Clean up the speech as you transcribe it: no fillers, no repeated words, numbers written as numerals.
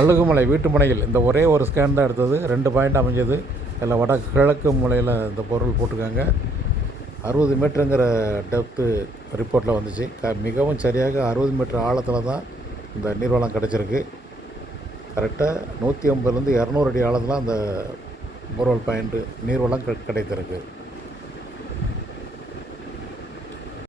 கழுகுமலை வீட்டுமனையில் இந்த ஒரே ஒரு ஸ்கேன் தான் எடுத்தது. 2 பாயிண்ட் அமைஞ்சது. இதில் கிழக்கு மூலையில் இந்த பொருள் போட்டிருக்காங்க. 60 மீட்டருங்கிற டெப்த்து ரிப்போர்ட்டில் வந்துச்சு. மிகவும் சரியாக 60 மீட்டர் ஆழத்தில் தான் இந்த நீர்வளம் கிடச்சிருக்கு. கரெக்டாக 150லேருந்து 200 அடி ஆழத்தில் அந்த போர்வெல் பாயிண்ட்டு நீர்வளம் கிடைத்திருக்கு.